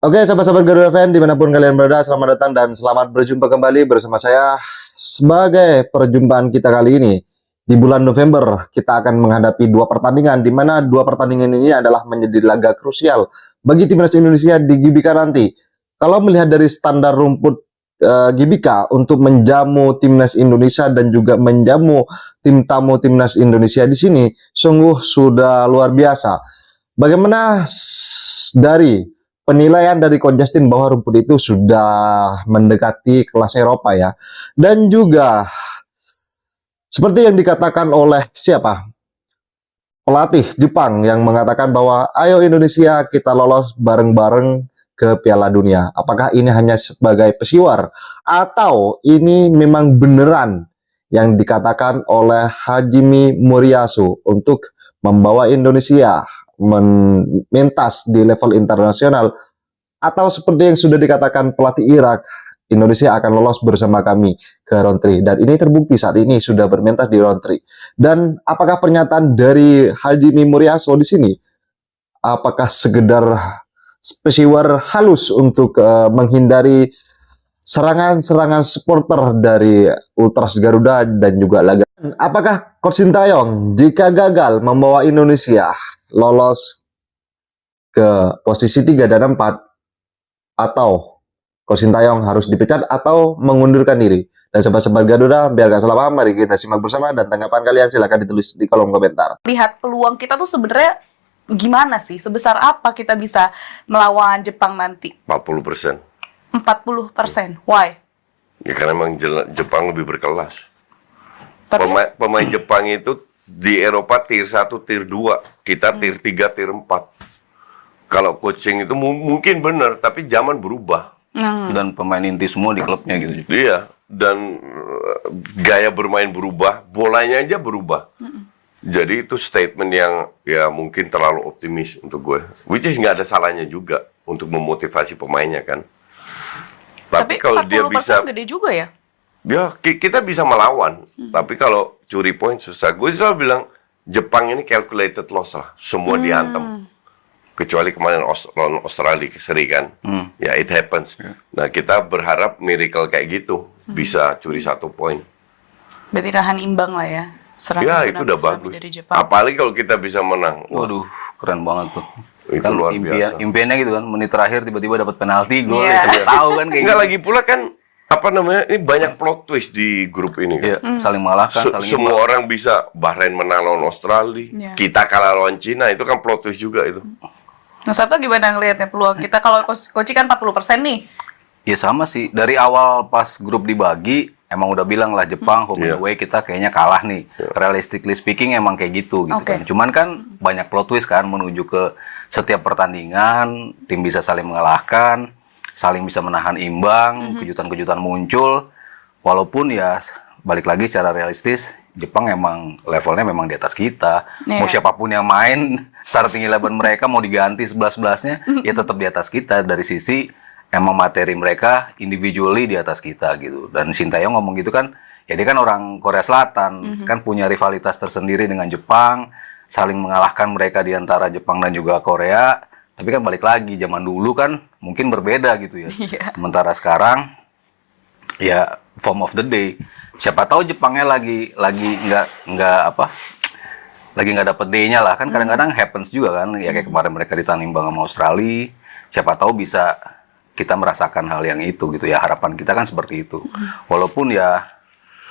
Oke, sahabat-sahabat Garuda Fan dimanapun kalian berada, selamat datang dan selamat berjumpa kembali bersama saya. Sebagai perjumpaan kita kali ini, di bulan November kita akan menghadapi dua pertandingan, di mana dua pertandingan ini adalah menjadi laga krusial bagi timnas Indonesia di GBK nanti. Kalau melihat dari standar rumput GBK untuk menjamu timnas Indonesia dan juga menjamu tim tamu timnas Indonesia di sini, sungguh sudah luar biasa. Bagaimana dari penilaian dari Coach Justin bahwa rumput itu sudah mendekati kelas Eropa ya. Dan juga seperti yang dikatakan oleh siapa? Pelatih Jepang yang mengatakan bahwa ayo Indonesia kita lolos bareng-bareng ke Piala Dunia. Apakah ini hanya sebagai pesiwar atau ini memang beneran yang dikatakan oleh Hajime Moriyasu untuk membawa Indonesia mentas di level internasional, atau seperti yang sudah dikatakan pelatih Irak, Indonesia akan lolos bersama kami ke round 3, dan ini terbukti saat ini sudah bermentas di round 3. Dan apakah pernyataan dari Hajime Moriyasu di sini apakah sekedar pesiwar halus untuk menghindari serangan-serangan supporter dari Ultras Garuda dan juga laga? Apakah Coach Sintayong jika gagal membawa Indonesia lolos ke posisi 3 dan 4, atau Coach Sintayong harus dipecat atau mengundurkan diri? Dan sahabat-sahabat Garuda, biar gak salah paham, mari kita simak bersama dan tanggapan kalian silahkan ditulis di kolom komentar. Lihat peluang kita tuh sebenarnya gimana sih? Sebesar apa kita bisa melawan Jepang nanti? 40%. 40%. Why? Ya karena memang Jepang lebih berkelas. Tapi Pemain Jepang itu di Eropa tier 1, tier 2. Kita tier 3, tier 4. Kalau coaching itu mungkin benar, tapi zaman berubah. Dan pemain inti semua di klubnya gitu. Iya, dan gaya bermain berubah, bolanya aja berubah. Jadi itu statement yang ya mungkin terlalu optimis untuk gue. Which is nggak ada salahnya juga untuk memotivasi pemainnya kan. Tapi kalau dia bisa, gede juga ya? ya kita bisa melawan. Tapi kalau curi poin susah. Gue selalu bilang Jepang ini calculated loss lah, semua dihantam. Kecuali kemarin lawan Australia seri kan, ya it happens. Nah kita berharap miracle kayak gitu, bisa curi 1 poin. Berarti nahan imbang lah ya. Ya itu udah bagus. Dari Jepang. Apalagi kalau kita bisa menang. Waduh, keren banget tuh. Itu Kan luar biasa. impiannya gitu kan, menit terakhir tiba-tiba dapat penalti, gol. Iya. Siapa tahu kan kayak Enggak gitu. lagi pula kan, apa namanya, ini banyak plot twist di grup ini Iya, kan. saling mengalahkan, saling Semua imbang. orang bisa, Bahrain menang lawan Australia, Iya. kita kalah lawan Cina, itu kan plot twist juga itu. Nah, Sabto gimana ngelihatnya peluang kita? Kalau Koci kan 40% nih. Ya sama sih, dari awal pas grup dibagi, emang udah bilang lah Jepang, home and Iya. away kita kayaknya kalah nih. Realistically speaking emang kayak gitu Oke. kan. Cuman kan banyak plot twist kan menuju ke setiap pertandingan, tim bisa saling mengalahkan, saling bisa menahan imbang, kejutan-kejutan muncul. Walaupun ya balik lagi secara realistis, Jepang emang levelnya memang di atas kita. Iya. Mau siapapun yang main, starting 11 mereka mau diganti 11-11-nya, ya tetap di atas kita. Dari sisi emang materi mereka individually di atas kita gitu. Dan Sintayong ngomong gitu kan, ya dia kan orang Korea Selatan, kan punya rivalitas tersendiri dengan Jepang, saling mengalahkan mereka di antara Jepang dan juga Korea. Tapi kan balik lagi, zaman dulu kan mungkin berbeda gitu ya. Iya. Sementara sekarang ya form of the day. Siapa tahu Jepangnya lagi nggak dapet day-nya lah, kan kadang-kadang happens juga kan, ya kayak kemarin mereka ditahan imbang sama Australia. Siapa tahu bisa kita merasakan hal yang itu gitu ya, harapan kita kan seperti itu. Walaupun ya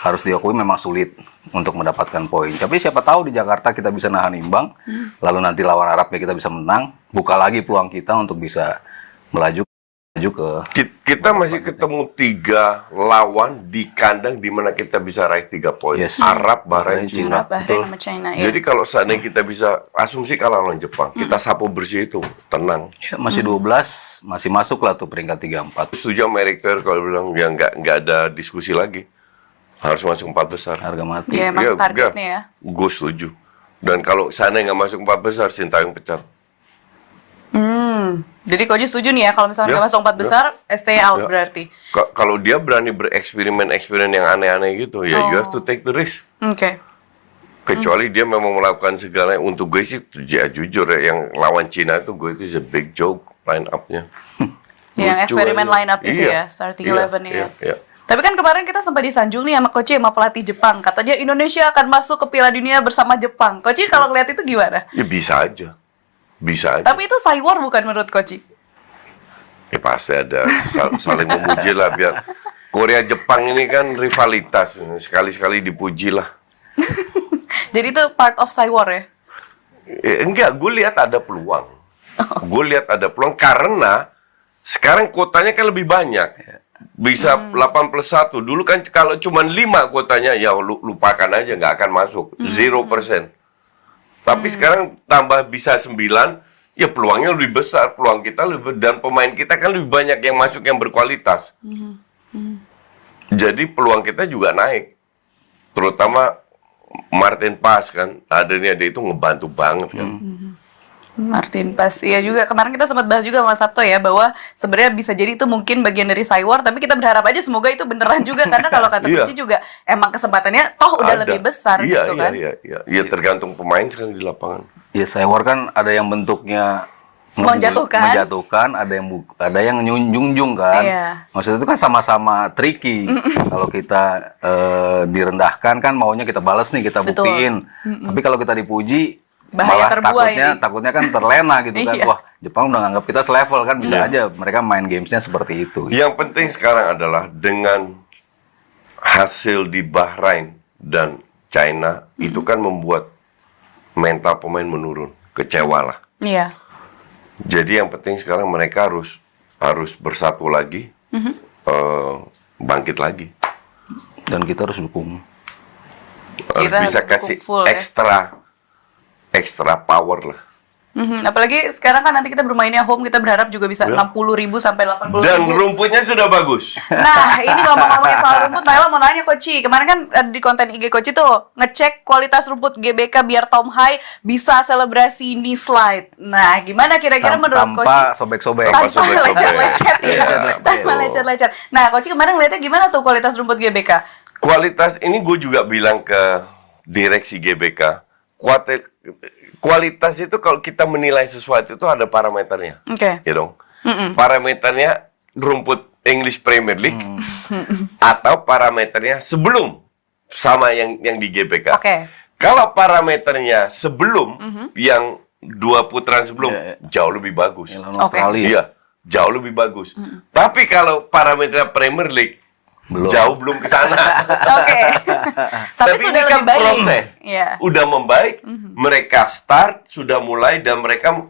harus diakui memang sulit untuk mendapatkan poin. Tapi siapa tahu di Jakarta kita bisa nahan imbang, lalu nanti lawan Arabnya kita bisa menang, buka lagi peluang kita untuk bisa melaju ke. Kita masih ketemu 3 lawan di kandang di mana kita bisa raih 3 poin. Yes. Arab, Bahrain, Cina. Bahrain sama China ya. Jadi kalau seandainya kita bisa asumsi kalah lawan Jepang, kita sapu bersih itu, tenang. Ya, masih 12, masih masuk lah tuh peringkat 3-4. Setuju sama Eric Ter kalau bilang ya nggak ada diskusi lagi, harus masuk 4 besar. Harga mati. Iya, emang Iya, targetnya ya. Gue setuju. Dan kalau seandainya nggak masuk 4 besar, Sintayong pecat. Jadi Koji setuju nih ya kalau misalnya Ya, nggak masuk 4 besar, stay out Ya. berarti. Kalau dia berani bereksperimen yang aneh-aneh gitu, ya you have to take the risk. Oke. Kecuali dia memang melakukan segala, untuk gue sih ya jujur ya, yang lawan Cina itu gue itu is a big joke. line up-nya. Yang Lucu eksperimen aja. line up itu Iya. ya, starting Iya, 11 ya. iya. Tapi kan kemarin kita sempat disanjung nih sama Coach sama pelatih Jepang. Katanya Indonesia akan masuk ke Piala Dunia bersama Jepang. Coach kalau ngeliat itu gimana? Ya bisa aja. Bisa aja. Tapi itu cywar bukan menurut Coach? Pasti ada saling memuji lah biar Korea Jepang ini kan rivalitas. Sekali-sekali dipuji lah. Jadi itu part of cywar ya? Enggak, gue lihat ada peluang. Gue lihat ada peluang karena sekarang kuotanya kan lebih banyak. Bisa 8+1. Dulu kan kalau cuma 5 kuotanya, ya lupakan aja, nggak akan masuk. 0%. Tapi sekarang tambah bisa 9, ya peluangnya lebih besar. Peluang kita lebih, dan pemain kita kan lebih banyak yang masuk yang berkualitas. Jadi peluang kita juga naik. Terutama Martin Paes kan, adanya dia itu ngebantu banget kan. Martin Paes, iya juga. Kemarin kita sempat bahas juga sama Sabto ya, bahwa sebenarnya bisa jadi itu mungkin bagian dari cywar, tapi kita berharap aja semoga itu beneran juga, karena kalau kata Iya. Coach juga emang kesempatannya toh udah Ada. lebih besar Iya, gitu iya, kan. Iya, tergantung pemain sekarang di lapangan. Ya cywar kan ada yang bentuknya Menjatuhkan. ada yang nyunjung kan. Iya. Maksudnya itu kan sama-sama tricky. Kalau kita direndahkan kan maunya kita balas nih, kita Betul. buktiin. Tapi kalau kita dipuji Bahaya malah terbuai ini. takutnya kan terlena gitu kan. Iya. Wah, Jepang udah nganggap kita selevel kan, bisa Iya. aja mereka main gamesnya seperti itu. Yang penting sekarang adalah dengan hasil di Bahrain dan China itu kan membuat mental pemain menurun, kecewa lah. Iya. Jadi yang penting sekarang mereka harus bersatu lagi, bangkit lagi. Dan kita harus dukung. Kita Bisa harus kasih dukung full, ya. extra power lah. Apalagi sekarang kan nanti kita bermainnya home, kita berharap juga bisa 60.000 sampai 80.000. Dan rumputnya sudah bagus. Nah, ini ngomong-ngomongin soal rumput, Naila mau nanya Coach. Kemarin kan di konten IG Coach tuh ngecek kualitas rumput GBK biar Tom Hai bisa selebrasi knee slide. Nah, gimana kira-kira menurut Coach? Tanpa sobek-sobek. Tanpa Tanpa sobek-sobek. lecet-lecet ya. Iya, Tanpa betul. lecet-lecet. Nah, Coach kemarin ngeliatnya gimana tuh kualitas rumput GBK? Kualitas ini gue juga bilang ke direksi GBK. Kualitas itu kalau kita menilai sesuatu itu ada parameternya. Oke. Ya dong. Parameternya rumput English Premier League atau parameternya sebelum sama yang di GBK. Oke. Kalau parameternya sebelum yang 2 putaran sebelum Iya, iya. jauh lebih bagus. Yang lawan Oke. Australia. Iya, jauh lebih bagus. Tapi kalau parameter Premier League jauh belum ke sana. Oke. Tapi Tapi sudah ini kan lebih baik. proses. Iya. Udah membaik, mereka start, sudah mulai, dan mereka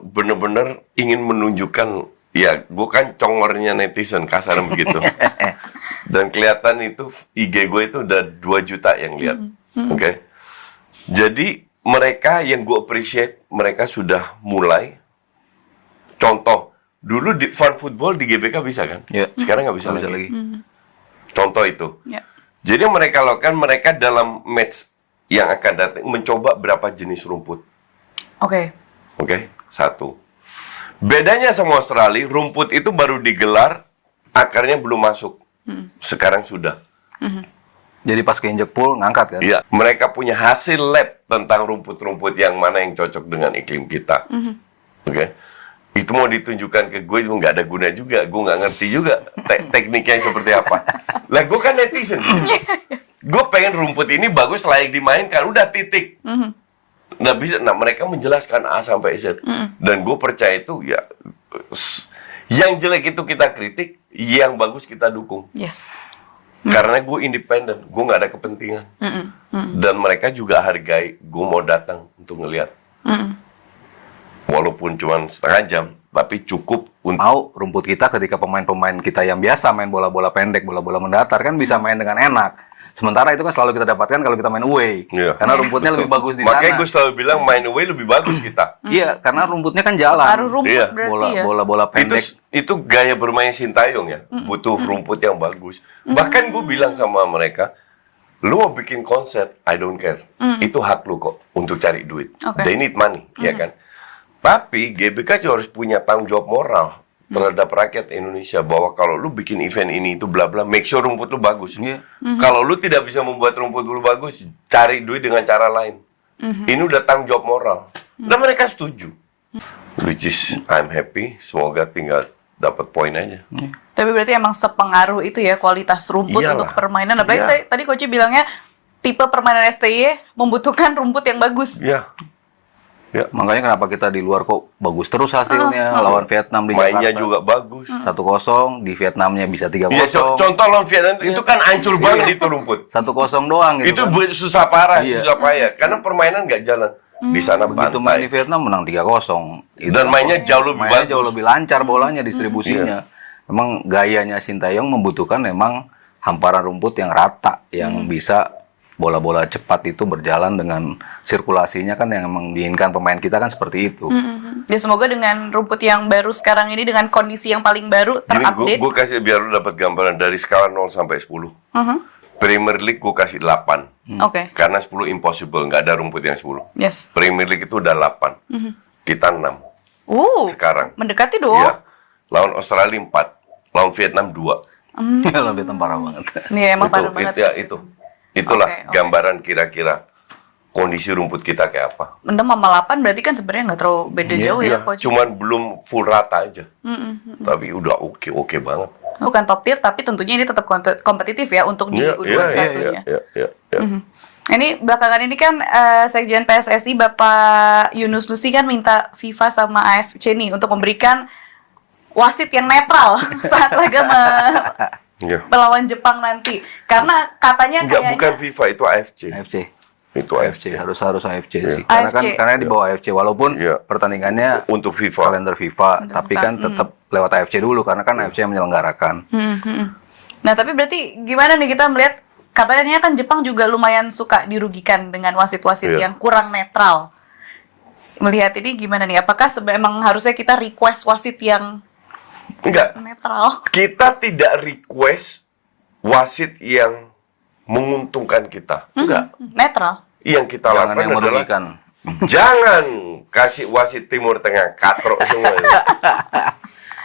benar-benar ingin menunjukkan, ya gue kan congornya netizen, kasar begitu. Dan kelihatan itu IG gue itu udah 2 juta yang lihat. Oke. Jadi mereka yang gue appreciate, mereka sudah mulai. Contoh, dulu di fun football di GBK bisa kan? Iya. Sekarang nggak bisa Nggak lagi. Hmm. Contoh itu. Ya. Jadi yang mereka lakukan, mereka dalam match yang akan datang mencoba berapa jenis rumput. Oke. Oke, 1. Bedanya sama Australia, rumput itu baru digelar, akarnya belum masuk. Sekarang sudah. Jadi pas keinjek pool ngangkat kan? Iya, mereka punya hasil lab tentang rumput-rumput yang mana yang cocok dengan iklim kita. Oke. Itu mau ditunjukkan ke gue juga nggak ada guna juga. Gue nggak ngerti juga tekniknya seperti apa. Lah gue kan netizen. Gue pengen rumput ini bagus, layak dimainkan. Udah titik. Nggak bisa. Nah mereka menjelaskan A sampai Z. Dan gue percaya itu ya. Yang jelek itu kita kritik, yang bagus kita dukung. Yes. Karena gue independen, gue nggak ada kepentingan. Dan mereka juga hargai gue mau datang untuk ngelihat. Walaupun cuma setengah jam, tapi cukup untuk Mau rumput kita ketika pemain-pemain kita yang biasa main bola-bola pendek, bola-bola mendatar kan bisa main dengan enak. Sementara itu kan selalu kita dapatkan kalau kita main away. Iya. Karena rumputnya lebih bagus di Makanya sana. gue selalu bilang main away lebih bagus kita. Iya, karena rumputnya kan jalan. Paruh rumput Iya. berarti ya. Bola-bola Itu pendek. itu gaya bermain Sintayong ya, butuh rumput yang bagus. Bahkan gue bilang sama mereka, lu mau bikin konsep, I don't care. Itu hak lu kok untuk cari duit. Oke. They need money, ya kan? Tapi GBK juga harus punya tanggung jawab moral terhadap rakyat Indonesia bahwa kalau lu bikin event ini itu bla bla, make sure rumput lu bagus. Iya. Kalau lu tidak bisa membuat rumput lu bagus, cari duit dengan cara lain. Ini udah tanggung jawab moral. Dan mereka setuju. which is I'm happy. Semoga tinggal dapat poin aja. Tapi berarti emang sepengaruh itu ya kualitas rumput Iyalah. untuk permainan. Apalagi Iya. tadi Coach bilangnya tipe permainan STY membutuhkan rumput yang bagus. Ya, Makanya kenapa kita di luar kok bagus terus hasilnya lawan Vietnam di mainnya Jakarta. juga bagus. 1-0, di Vietnamnya bisa 3-0. Iya, contoh lawan Vietnam itu kan hancur banget itu rumput. 1-0 doang gitu. Itu kan. susah parah, Iya. susah payah. Karena permainan nggak jalan. Di sana Begitu main di bantai. Vietnam menang 3-0. Itu Dan mainnya jauh lebih mainnya bagus. jauh lebih lancar bolanya distribusinya. Memang gayanya Sintayong membutuhkan memang hamparan rumput yang rata, yang bisa bola-bola cepat itu berjalan dengan sirkulasinya kan yang memang diinginkan pemain kita kan seperti itu. Ya semoga dengan rumput yang baru sekarang ini dengan kondisi yang paling baru Jadi terupdate. gue kasih biar lu dapat gambaran dari skala 0 sampai 10. Premier League gue kasih 8. Oke. Karena 10 impossible, nggak ada rumput yang 10. Yes. Premier League itu udah 8. Kita 6 sekarang. Mendekati dong. Iya. Lawan Australia 4. Lawan Vietnam 2. Lebih parah banget. Iya emang parah banget. Itulah Oke. gambaran kira-kira kondisi rumput kita kayak apa. 6 sama 8 berarti kan sebenarnya nggak terlalu beda jauh ya Coach. Cuman belum full rata aja. Tapi udah oke banget. Bukan top tier tapi tentunya ini tetap kompetitif ya untuk di U21-nya. Iya. Ini belakangan ini kan Sekjen PSSI Bapak Yunus Nusi kan minta FIFA sama AFC nih untuk memberikan wasit yang netral saat laga Iya. melawan Jepang nanti. Karena katanya Enggak, kayaknya bukan FIFA, itu AFC. AFC. Itu AFC. AFC harus AFC Iya. sih. Karena AFC. karena di bawah AFC walaupun Iya. pertandingannya Untuk FIFA. kalender FIFA, tapi kan tetap lewat AFC dulu karena kan AFC yang menyelenggarakan. Nah, tapi berarti gimana nih kita melihat katanya kan Jepang juga lumayan suka dirugikan dengan wasit-wasit Iya. yang kurang netral. Melihat ini gimana nih? Apakah memang harusnya kita request wasit yang Enggak. netral? Kita tidak request wasit yang menguntungkan kita. Enggak. Netral. Yang kita Jangan lakukan yang adalah merugikan. jangan kasih wasit Timur Tengah katrok semua.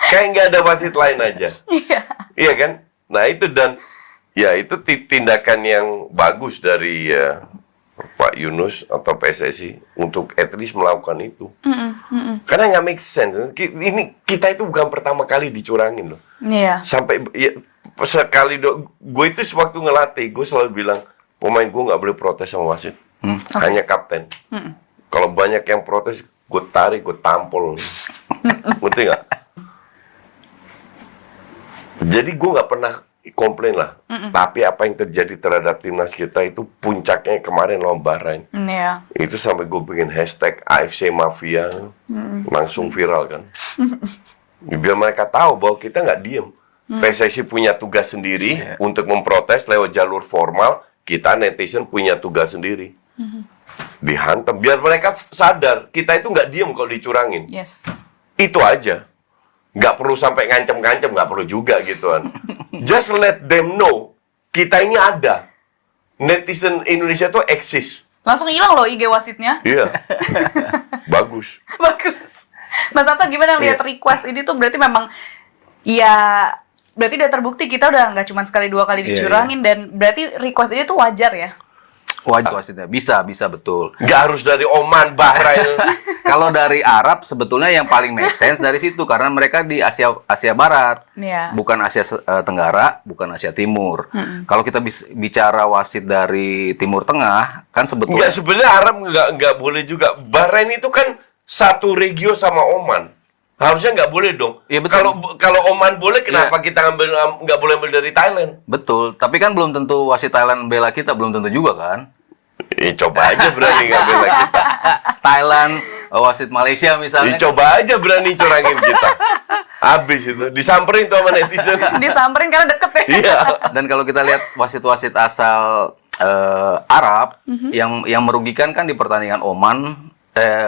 Kayak nggak ada wasit lain aja. Iya. Iya kan? Nah itu dan ya itu tindakan yang bagus dari Pak Yunus atau PSSI untuk at least melakukan itu. Karena nggak make sense. Ini kita itu bukan pertama kali dicurangin loh. Iya. Sampai ya, sekali gue itu sewaktu ngelatih gue selalu bilang pemain gue nggak boleh protes sama wasit. Hanya kapten. Kalau banyak yang protes gue tarik, gue tampol. Ngerti nggak? Jadi gue nggak pernah komplain lah. Tapi apa yang terjadi terhadap timnas kita itu puncaknya kemarin lawan Bahrain. Iya. Itu sampai gue bikin hashtag AFC Mafia. Langsung viral kan. Biar mereka tahu bahwa kita nggak diem. PSSI punya tugas sendiri untuk memprotes lewat jalur formal. Kita netizen punya tugas sendiri. Dihantam. Biar mereka sadar kita itu nggak diem kalau dicurangin. Yes. Itu aja. Nggak perlu sampai ngancem-ngancem, nggak perlu juga gituan. Just let them know, kita ini ada. Netizen Indonesia tuh eksis. Langsung hilang loh IG wasitnya. Iya. Bagus. Bagus. Mas Ato gimana lihat request ini tuh berarti memang ya berarti udah terbukti kita udah nggak cuma sekali dua kali dicurangin dan berarti request ini tuh wajar ya. Wajib wasitnya bisa betul. Nggak harus dari Oman, Bahrain. Kalau dari Arab sebetulnya yang paling make sense dari situ karena mereka di Asia Barat, Iya. bukan Asia Tenggara, bukan Asia Timur. Kalau kita bicara wasit dari Timur Tengah, kan sebetulnya Nggak, sebenarnya Arab nggak boleh juga. Bahrain itu kan satu regio sama Oman. Harusnya nggak boleh dong. Iya, betul. Kalau Oman boleh, kenapa kita nggak boleh ambil dari Thailand? betul. Tapi kan belum tentu wasit Thailand bela kita, belum tentu juga kan. Coba aja berani ngambil lagi kita. Thailand, wasit Malaysia misalnya. Coba aja berani curangin kita. Habis itu, disamperin tuh sama netizen. Disamperin karena deket ya. Iya. Dan kalau kita lihat wasit-wasit asal Arab yang merugikan kan di pertandingan Oman,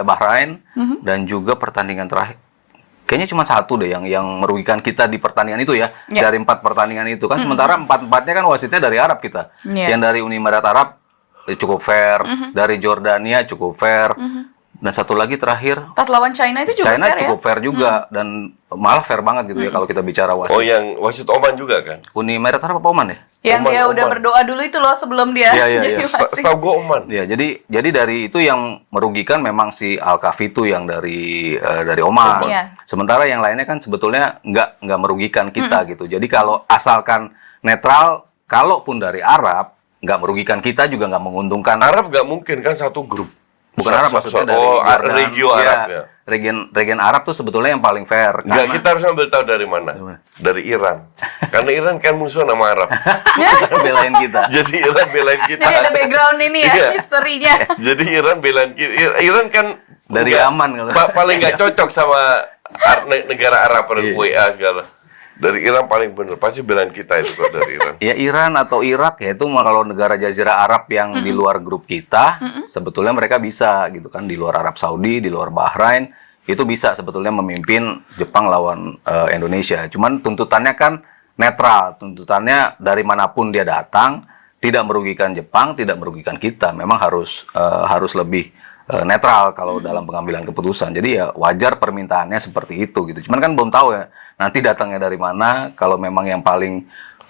Bahrain dan juga pertandingan terakhir. Kayaknya cuma satu deh yang merugikan kita di pertandingan itu ya. Ya. Dari 4 pertandingan itu kan sementara 4-4-nya kan wasitnya dari Arab kita. Ya. Yang dari Uni Emirat Arab cukup fair, dari Jordania cukup fair. Dan satu lagi terakhir, Pas lawan China itu juga China fair cukup fair juga dan malah fair banget gitu ya kalau kita bicara wasit. Oh, yang wasit Oman juga kan? Uni Emirat Arab apa Oman ya? Yang dia Oman. udah berdoa dulu itu loh sebelum dia Iya, jadi iya. wasit. Setahu gue Oman. Ya, jadi dari itu yang merugikan memang si Al-Kafi itu yang dari Oman. Iya. Sementara yang lainnya kan sebetulnya nggak merugikan kita gitu. Jadi kalau asalkan netral, kalaupun dari Arab nggak merugikan kita juga nggak menguntungkan. Arab nggak mungkin kan satu grup. Bukan Arab maksudnya dari Oh, Jordan. regio Iya, Arab ya. Region Arab tuh sebetulnya yang paling fair. Enggak, karena- kita harus ambil tahu dari mana? Dari Iran. Karena Iran kan musuh sama Arab. belain kita. Jadi Iran belain kita. Jadi ada background ini ya, Iya. historinya. Jadi Iran belain kita. Iran kan Dari nggak- Yaman kalau. paling nggak cocok sama negara Arab pada Iya. WA segala. Dari Iran paling bener, pasti belain kita itu kok dari Iran. Ya Iran atau Irak ya itu kalau negara Jazirah Arab yang di luar grup kita, sebetulnya mereka bisa gitu kan, di luar Arab Saudi, di luar Bahrain, itu bisa sebetulnya memimpin Jepang lawan Indonesia. Cuman tuntutannya kan netral, tuntutannya dari manapun dia datang, tidak merugikan Jepang, tidak merugikan kita. Memang harus lebih netral kalau dalam pengambilan keputusan. Jadi ya wajar permintaannya seperti itu gitu. Cuman kan belum tahu ya nanti datangnya dari mana. Kalau memang yang paling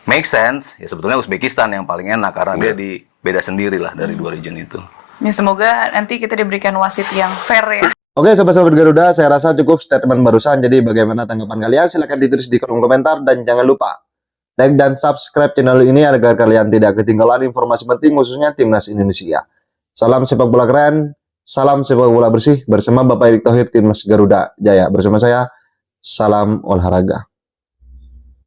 make sense ya sebetulnya Uzbekistan yang paling enak karena dia di beda sendiri lah dari dua region itu. Ya semoga nanti kita diberikan wasit yang fair ya. Oke, sobat-sobat Garuda, saya rasa cukup statement barusan. Jadi bagaimana tanggapan kalian? Silahkan ditulis di kolom komentar dan jangan lupa like dan subscribe channel ini agar kalian tidak ketinggalan informasi penting khususnya Timnas Indonesia. Salam sepak bola keren, salam sepak bola bersih bersama Bapak Erick Thohir Timnas Garuda Jaya. Bersama saya, salam olahraga.